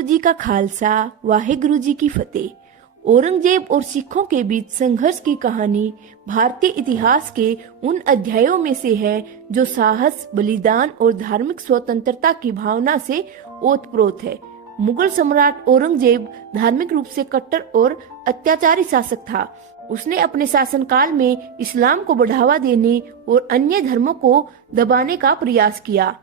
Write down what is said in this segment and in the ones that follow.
वाहेगुरु जी का खालसा, वाहेगुरु जी की फतेह। औरंगजेब और सिखों के बीच संघर्ष की कहानी भारतीय इतिहास के उन अध्यायों में से है जो साहस, बलिदान और धार्मिक स्वतंत्रता की भावना से ओतप्रोत है। मुगल सम्राट औरंगजेब धार्मिक रूप से कट्टर और अत्याचारी शासक था। उसने अपने शासनकाल में इस्लाम को बढ़ावा देने और अन्य धर्मों को दबाने का प्रयास किया।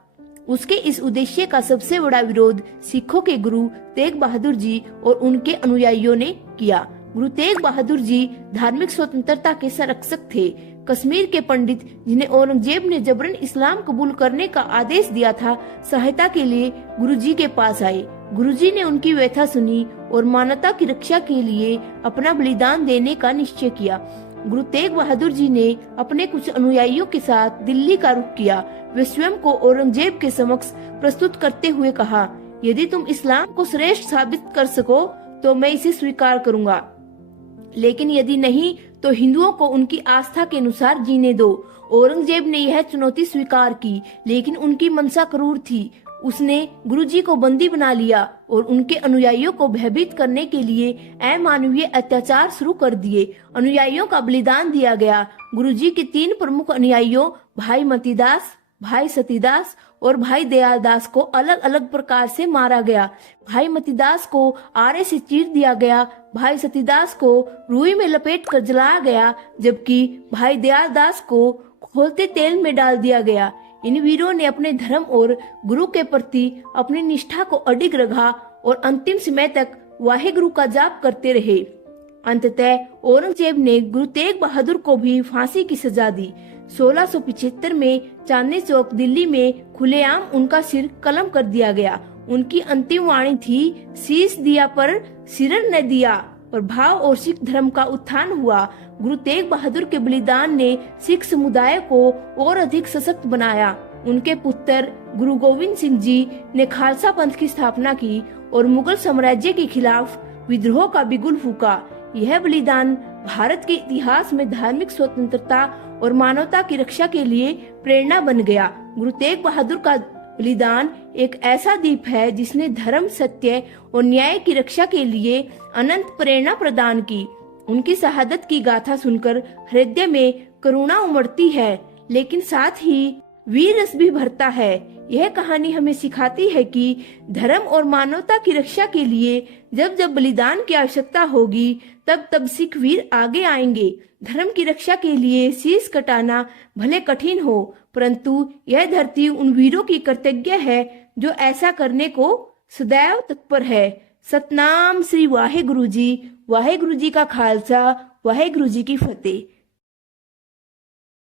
उसके इस उद्देश्य का सबसे बड़ा विरोध सिखों के गुरु तेग बहादुर जी और उनके अनुयायियों ने किया। गुरु तेग बहादुर जी धार्मिक स्वतंत्रता के संरक्षक थे। कश्मीर के पंडित, जिन्हें औरंगजेब ने जबरन इस्लाम कबूल करने का आदेश दिया था, सहायता के लिए गुरुजी के पास आए। गुरुजी ने उनकी व्यथा सुनी और मानवता की रक्षा के लिए अपना बलिदान देने का निश्चय किया। गुरु तेग बहादुर जी ने अपने कुछ अनुयायियों के साथ दिल्ली का रुख किया। वे स्वयं को औरंगजेब के समक्ष प्रस्तुत करते हुए कहा, यदि तुम इस्लाम को श्रेष्ठ साबित कर सको तो मैं इसे स्वीकार करूंगा, लेकिन यदि नहीं तो हिंदुओं को उनकी आस्था के अनुसार जीने दो। औरंगजेब ने यह चुनौती स्वीकार की, लेकिन उनकी मनसा क्रूर थी। उसने गुरुजी को बंदी बना लिया और उनके अनुयायियों को भयभीत करने के लिए अमानवीय अत्याचार शुरू कर दिए। अनुयायियों का बलिदान दिया गया। गुरुजी के 3 प्रमुख अनुयायियों भाई मतीदास, भाई सतीदास और भाई दयालदास को अलग अलग प्रकार से मारा गया। भाई मतीदास को आरे से चीर दिया गया, भाई सतीदास को रुई में लपेट कर जलाया गया, जबकि भाई दयालदास को खौलते तेल में डाल दिया गया। इन वीरों ने अपने धर्म और गुरु के प्रति अपनी निष्ठा को अडिग रखा और अंतिम समय तक वाहेगुरु का जाप करते रहे। अंततः औरंगजेब ने गुरु तेग बहादुर को भी फांसी की सजा दी। 1675 में चांदनी चौक दिल्ली में खुलेआम उनका सिर कलम कर दिया गया। उनकी अंतिम वाणी थी, शीश दिया पर सिर न दिया। प्रभाव और सिख धर्म का उत्थान हुआ। गुरु तेग बहादुर के बलिदान ने सिख समुदाय को और अधिक सशक्त बनाया। उनके पुत्र गुरु गोविंद सिंह जी ने खालसा पंथ की स्थापना की और मुगल साम्राज्य के खिलाफ विद्रोह का बिगुल फूका। यह बलिदान भारत के इतिहास में धार्मिक स्वतंत्रता और मानवता की रक्षा के लिए प्रेरणा बन गया। गुरु तेग बहादुर का बलिदान एक ऐसा दीप है जिसने धर्म, सत्य और न्याय की रक्षा के लिए अनंत प्रेरणा प्रदान की। उनकी शहादत की गाथा सुनकर हृदय में करुणा उमड़ती है, लेकिन साथ ही वीर रस भी भरता है। यह कहानी हमें सिखाती है कि धर्म और मानवता की रक्षा के लिए जब जब बलिदान की आवश्यकता होगी, तब तब सिख वीर आगे आएंगे। धर्म की रक्षा के लिए शीश कटाना भले कठिन हो, परंतु यह धरती उन वीरों की कृतज्ञ है जो ऐसा करने को सदैव तत्पर है। सतनाम श्री वाहेगुरु जी। वाहेगुरु जी का खालसा, वाहेगुरु जी की फतेह।